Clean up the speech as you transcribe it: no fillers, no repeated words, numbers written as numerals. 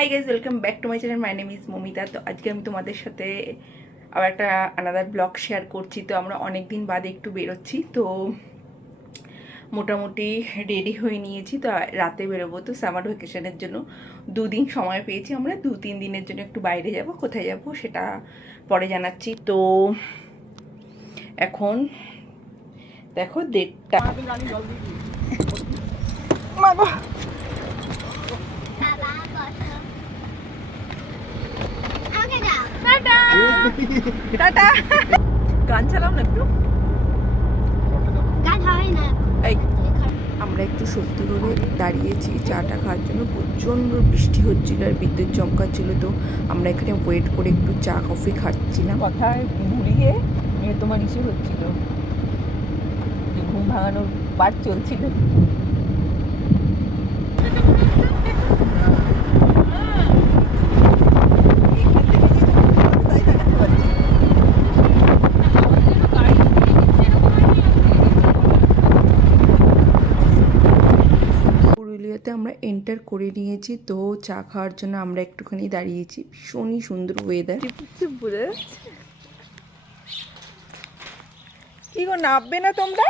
High guys, welcome back to my channel. My name is Mamita. তো আজকে আমি তোমাদের সাথে আবার একটা আলাদা ব্লগ শেয়ার করছি। তো আমরা অনেক দিন বাদে একটু বেরোচ্ছি, তো মোটামুটি রেডি হয়ে নিয়েছি। তো রাতে বেরোবো, তো সামার ভ্যাকেশনের জন্য 2 দিন সময় পেয়েছি। আমরা 2-3 দিনের জন্য একটু বাইরে যাব। কোথায় যাব সেটা পরে জানাচ্ছি। তো এখন দেখো 1:30। টাটা। গান চালাও না একটু। এই আমরা একটু শক্তিগড়ে দাঁড়িয়েছি চাটা খাওয়ার জন্য। প্রচণ্ড বৃষ্টি হচ্ছিল আর বিদ্যুৎ চমকাচ্ছিল। তো আমরা এখানে ওয়েট করে একটু চা কফি খাচ্ছিলাম। কথায় ঘুরিয়ে তোমার ইস্যু হচ্ছিল, ঘুম ভাঙানোর পাঠ চলছিল। আমরা এন্টার করে নিয়েছি। তো চা খাওয়ার জন্য আমরা একটুখানি দাঁড়িয়েছি। ভীষণই সুন্দর ওয়েদার। কি গো, নামবে না তোমরা?